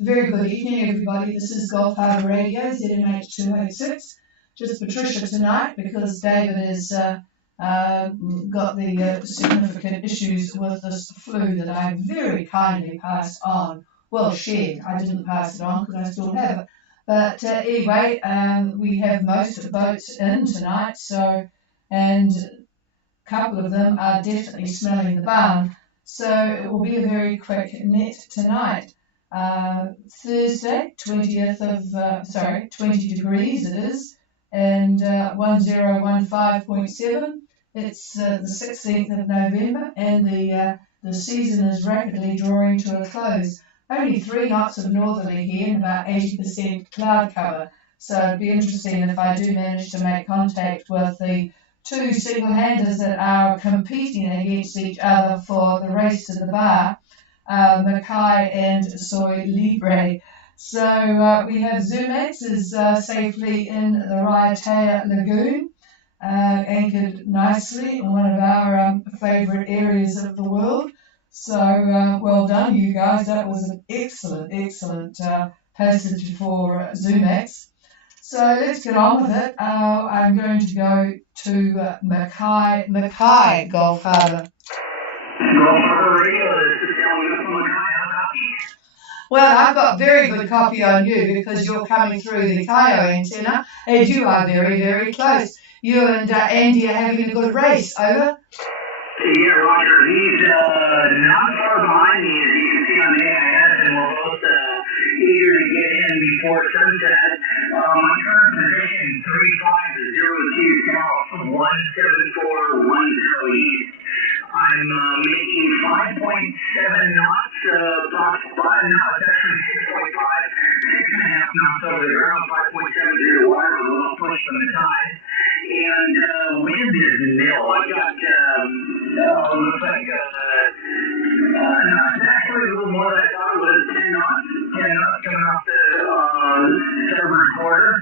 Very good evening, everybody. This is Golf Harbour Radio, ZMH 286. Just Patricia tonight because David has got the significant issues with this flu that I very kindly passed on. Well, shared. I didn't pass it on because I still have it. But anyway, we have most boats in tonight, and a couple of them are definitely smelling the barn. So it will be a very quick net tonight. Thursday, 20 degrees it is, and 1015.7. It's the 16th of November, and the season is rapidly drawing to a close. Only 3 knots of northerly here and about 80% cloud cover. So it'd be interesting if I do manage to make contact with the two single-handers that are competing against each other for the race to the bar. Mackay and Soy Libre. So we have Zumax is safely in the Raiatea Lagoon, anchored nicely in one of our favourite areas of the world. So well done, you guys. That was an excellent passage for Zumax. So let's get on with it. I'm going to go to Mackay Golf Harbour. Well, I've got very good copy on you because you're coming through the Kaio antenna, and you are very, very close. You and Andy are having a good race. Over. Yeah, Roger. He's not far behind me, as you can see on the AIS, and we're both eager to get in before sunset. My current position, 3502 south, 17410 east. I'm making 5.7 knots, approximately, no, it's actually 6.5, 6.5 knots over the ground, 5.7 through the water, with a little push from the tide. And wind is nil. I got, looks like, actually a little more than I thought it was, 10 knots coming off the starboard quarter.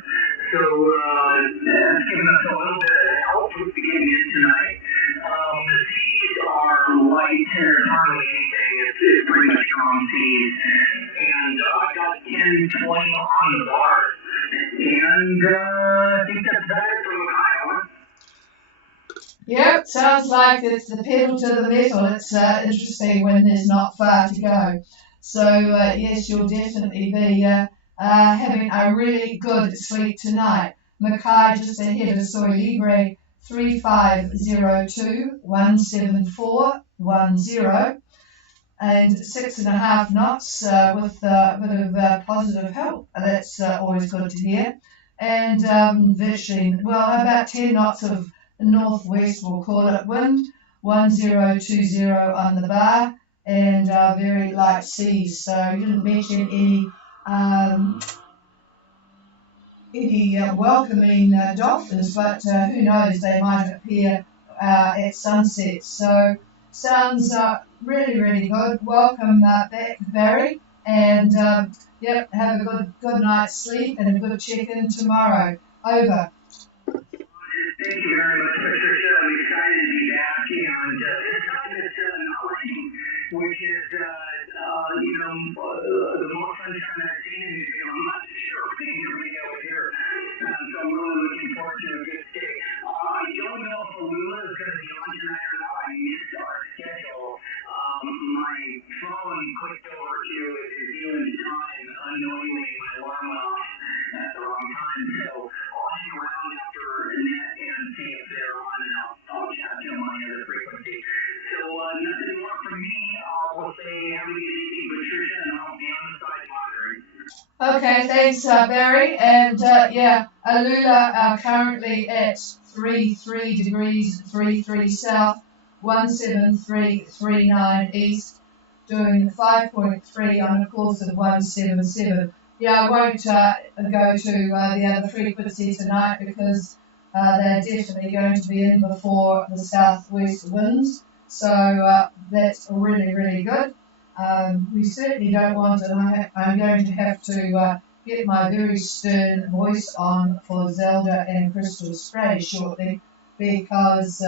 So that's giving us a little bit of help with the getting in tonight. The seas are light, and there's hardly anything. It's pretty much strong seas. And I got 10-20 on the bar. And I think that's about it from Ohio. Yep, sounds like it's the pedal to the metal. It's interesting when there's not far to go. So yes, you'll definitely be having a really good sleep tonight. Mackay just ahead of Soy Libre, 3502 17410, and 6.5 knots with a bit of positive help. That's always good to hear. And virtually, well, about 10 knots of northwest, we'll call it, wind, 1020 on the bar, and very light seas. So you didn't mention any welcoming dolphins, but who knows, they might appear at sunset. So sounds really, really good. Welcome back, Barry, and yep, have a good night's sleep and a good check-in tomorrow. Over. Thank you very much, Patricia. I'm excited to be back, and this time it's not raining, which is, the most sunshine I've seen in New Zealand. I'm not sure if anybody over here, so I'm really looking forward to a good day. I don't know if Alula is going to be on tonight or not. I missed our schedule. My phone clicked over to New Zealand time unknowingly. My alarm went off at the wrong time, so I'll hang around after net and see if they're on, and I'll chat to them on the other frequency. So nothing more from me. We'll say have a good evening, Patricia, and I'll be on the side monitoring. Okay, thanks, Barry. And yeah, Alula currently at 33 degrees, 33 south, 17339 east, doing 5.3 on a course of 177. Yeah, I won't go to the other frequency tonight because they're definitely going to be in before the southwest winds. So that's really, really good. We certainly don't want, and I'm going to have to get my very stern voice on for Zelda and Crystal Spray shortly, because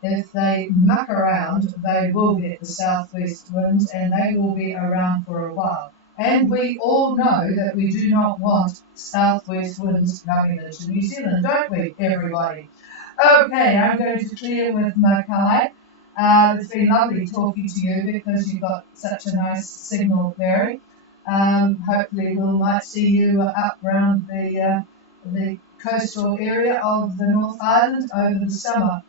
if they muck around, they will get the southwest winds, and they will be around for a while. And we all know that we do not want southwest winds coming into New Zealand, don't we, everybody? Okay, I'm going to clear with Mackay. It's been lovely talking to you because you've got such a nice signal, Barry. Hopefully we might see you up around the coastal area of the North Island over the summer.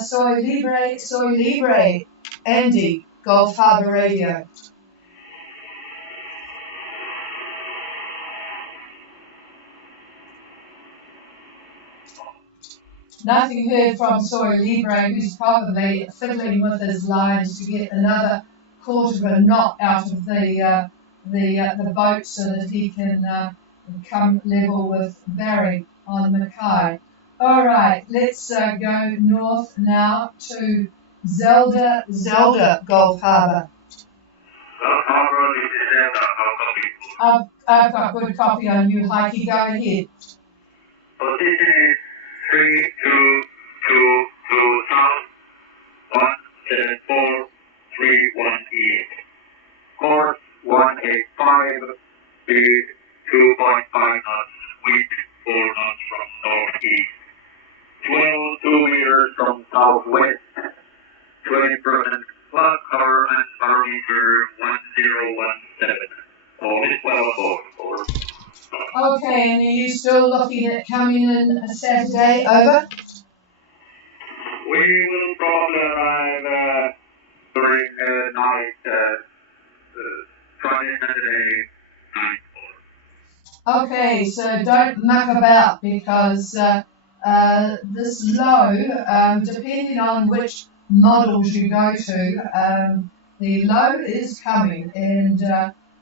Soy Libre, Andy, Gulf Harbour Radio. Nothing heard from Soy Libre, who's probably fiddling with his lines to get another quarter of a knot out of the boat so that he can come level with Barry on Mackay. All right, let's go north now to Zelda, Gulf Harbour. Gulf Harbour, this is Zelda. How copy? I've got good copy on you, Heike. Go ahead. Position is 3222 south, 17431 east. Course 185, speed 2.5 knots, wind 4 knots from northeast. 2 meters from southwest, 20% cloud cover and barometer 1017. All is well aboard, over. Okay, and are you still looking at coming in a Saturday? Over. We will probably arrive during night, Friday, Saturday, night. Okay, so don't muck about because this low, depending on which models you go to, the low is coming. And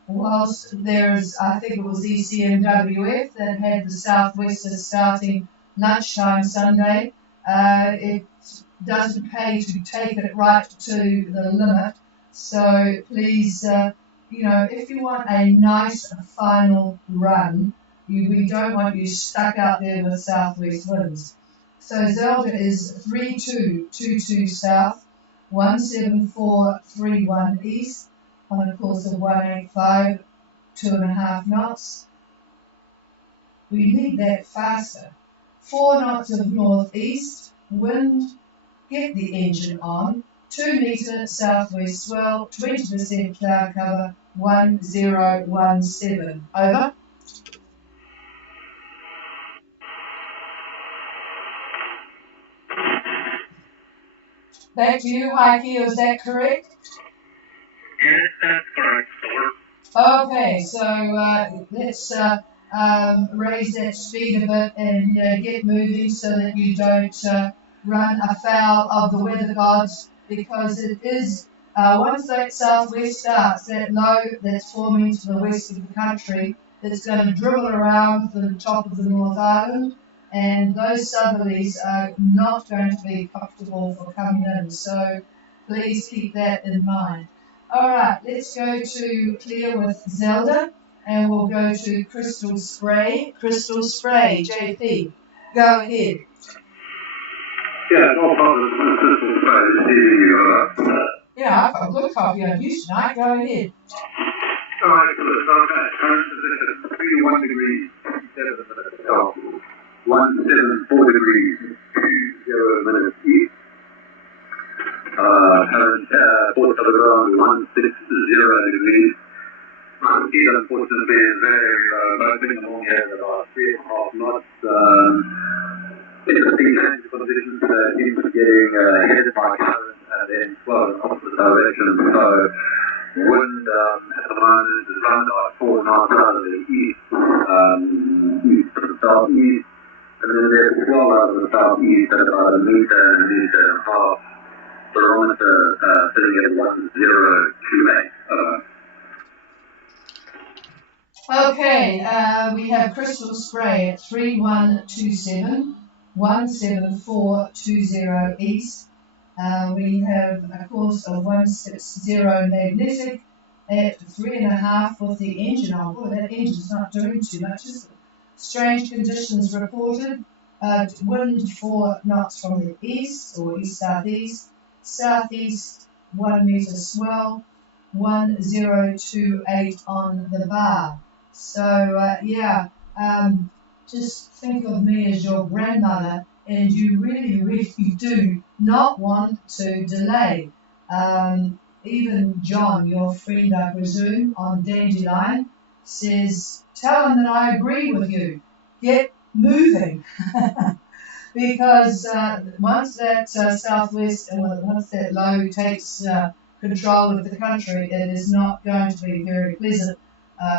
whilst there's, I think it was ECMWF that had the southwesters starting lunchtime Sunday, it doesn't pay to take it right to the limit. So please, if you want a nice final run, we don't want you stuck out there with southwest winds. So Zelda is 3222 south, 17431 east, on a course of 185, 2.5 knots. We need that faster. 4 knots of northeast, wind, get the engine on, 2 metre southwest swell, 20% cloud cover, 1017. Over. Back to you, Heike, is that correct? Yes, that's correct, sir. Okay, so let's raise that speed a bit and get moving so that you don't run afoul of the weather gods, because it is, once that southwest starts, that low that's forming to the west of the country, it's going to dribble around the top of the North Island, and those southerlies are not going to be comfortable for coming in, so please keep that in mind. All right, let's go to clear with Zelda, and we'll go to Crystal Spray. Crystal Spray, JP, go ahead. Yeah, no problem. Crystal Spray, receiving you. Yeah, I've got a good copy of you tonight. Go ahead. All right, good. Okay, current position 31 degrees, 174 degrees, 0 minutes east. Current port of the ground 160 degrees. Speed unfortunately is very low. Most in the morning has about 3.5 knots. Interesting change of conditions, seems to be getting headed by current and then flow in opposite direction. So wind at the moment is around about 4 knots out of the east, east to the southeast, and then there's flow out of the southeast at about a metre and a metre and a half. Barometer sitting at 1028. Okay, we have Crystal Spray at 3127, 17420 east. We have a course of 160 magnetic at 3.5 with the engine on. Boy, that engine's not doing too much, is it? Strange conditions reported. Wind 4 knots from the east or east-southeast. Southeast 1 metre swell, 1028 on the bar. So, just think of me as your grandmother, and you really, really do not want to delay. Even John, your friend, I presume, on Dandelion, says, tell him that I agree with you. Get moving. Because once that once that low takes control of the country, it is not going to be very pleasant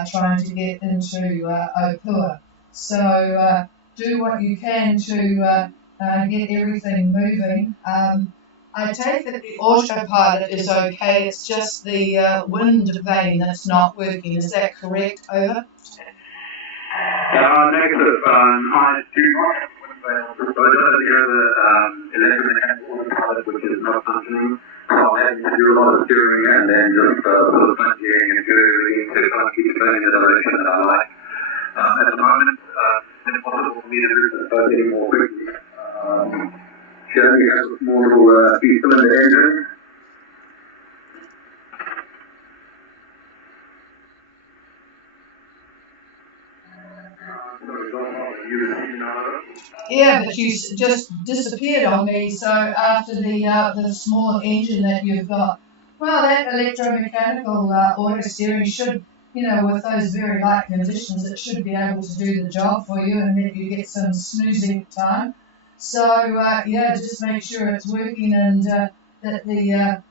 trying to get into Opua. So do what you can to get everything moving. I take it the autopilot is okay, it's just the wind vane that's not working. Is that correct? Over? Negative. I do not have wind vane. So I don't have the electromechanical autopilot, which is not functioning. So I'm having to do a lot of steering and then just sort of punching and doing to try to keep going in the direction that I like. At the moment, it's impossible for me to move the boat any more quickly. She only has a small little two-cylinder engine. Yeah, but you just disappeared on me. So after the small engine that you've got, well, that electromechanical auto steering should, with those very light conditions, it should be able to do the job for you and let you get some snoozing time. So just make sure it's working and that the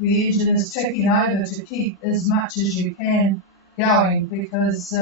engine is ticking over to keep as much as you can going, because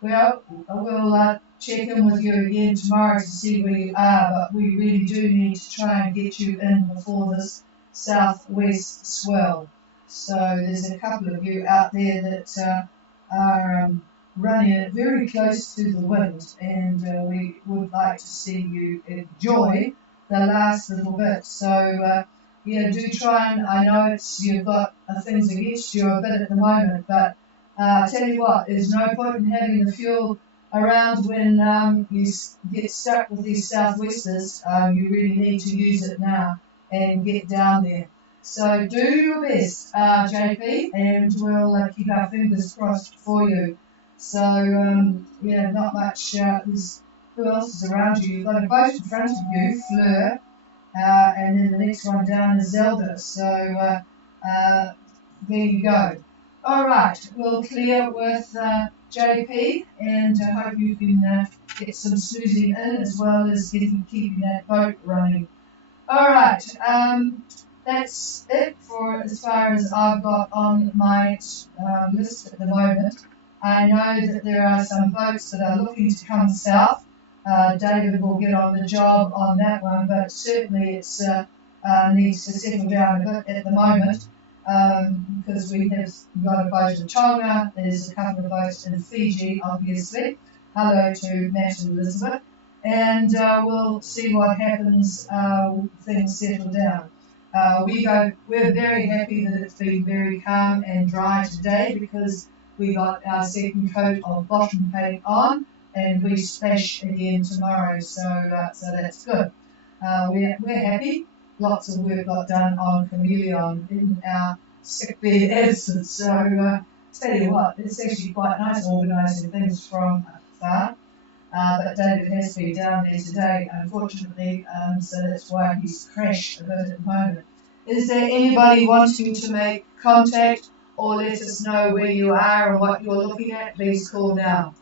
we'll check in with you again tomorrow to see where you are, but we really do need to try and get you in before this southwest swell. So there's a couple of you out there that are running it very close to the wind, and we would like to see you enjoy the last little bit. So do try, and I know you've got things against you a bit at the moment, but I tell you what, there's no point in having the fuel around when you get stuck with these southwesters. You really need to use it now and get down there. So do your best, JP, and we'll keep our fingers crossed for you. So, not much. Who else is around you? You've got a boat in front of you, Fleur, and then the next one down is Zelda. So there you go. All right, we'll clear with JP, and I hope you can get some snoozing in as well as keeping that boat running. All right, that's it for as far as I've got on my list at the moment. I know that there are some boats that are looking to come south. David will get on the job on that one, but certainly it needs to settle down a bit at the moment. Because we have got a boat in Tonga, there's a couple of boats in Fiji, obviously. Hello to Matt and Elizabeth. And we'll see what happens, things settle down. We're very happy that it's been very calm and dry today, because we got our second coat of bottom paint on, and we splash again tomorrow, so that's good. We're happy. Lots of work got done on Chameleon in our sick bed absence. So tell you what, it's actually quite nice organising things from afar. But David has been down there today, unfortunately, so that's why he's crashed a bit at the moment. Is there anybody wanting to make contact or let us know where you are and what you're looking at? Please call now.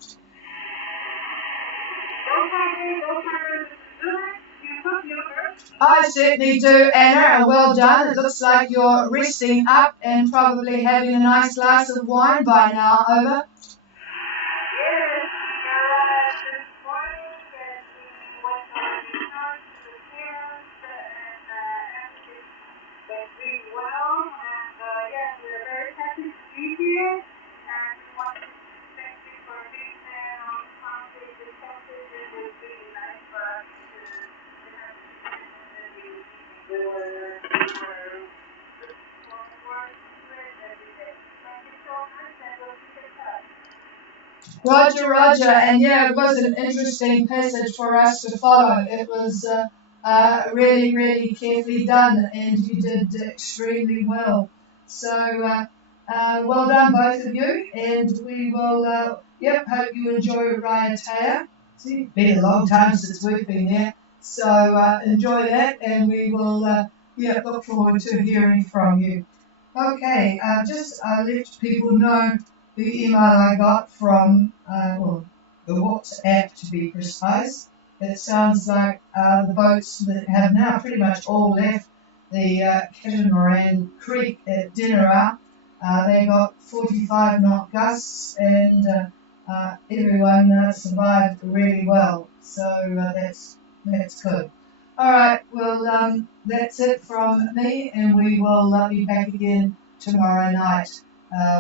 I certainly do, Anna, and well done. It looks like you're resting up and probably having a nice glass of wine by now. Over. Roger, and it was an interesting passage for us to follow. It was really, really carefully done, and you did extremely well. So well done, both of you, and we will, hope you enjoy Raiatea. See, it's been a long time since we've been there, so enjoy that, and we will, look forward to hearing from you. Okay, just let people know the email I got from, the WhatsApp to be precise. It sounds like the boats that have now pretty much all left the Catamaran Creek at Dinera. They got 45 knot gusts, and everyone survived really well. So that's good. All right, well, that's it from me, and we will be back again tomorrow night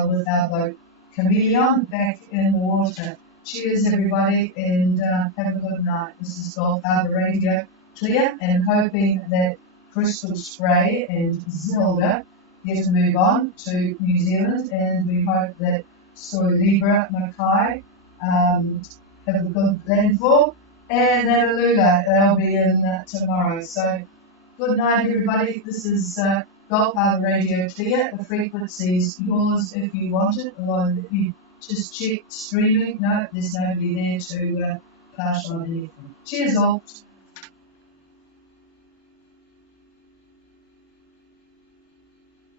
with our boat Chameleon back in the water. Cheers, everybody, and have a good night. This is Gulf Harbour Radio Clear, and hoping that Crystal Spray and Zelda get to move on to New Zealand, and we hope that Soy Libra Mackay have a good landfall, and Alula, they'll be in tomorrow. So good night, everybody. This is Gulf Harbour Radio Clear. The frequency's yours if you want it, although if you just check streaming, no, there's nobody there to pass on anything. Cheers all.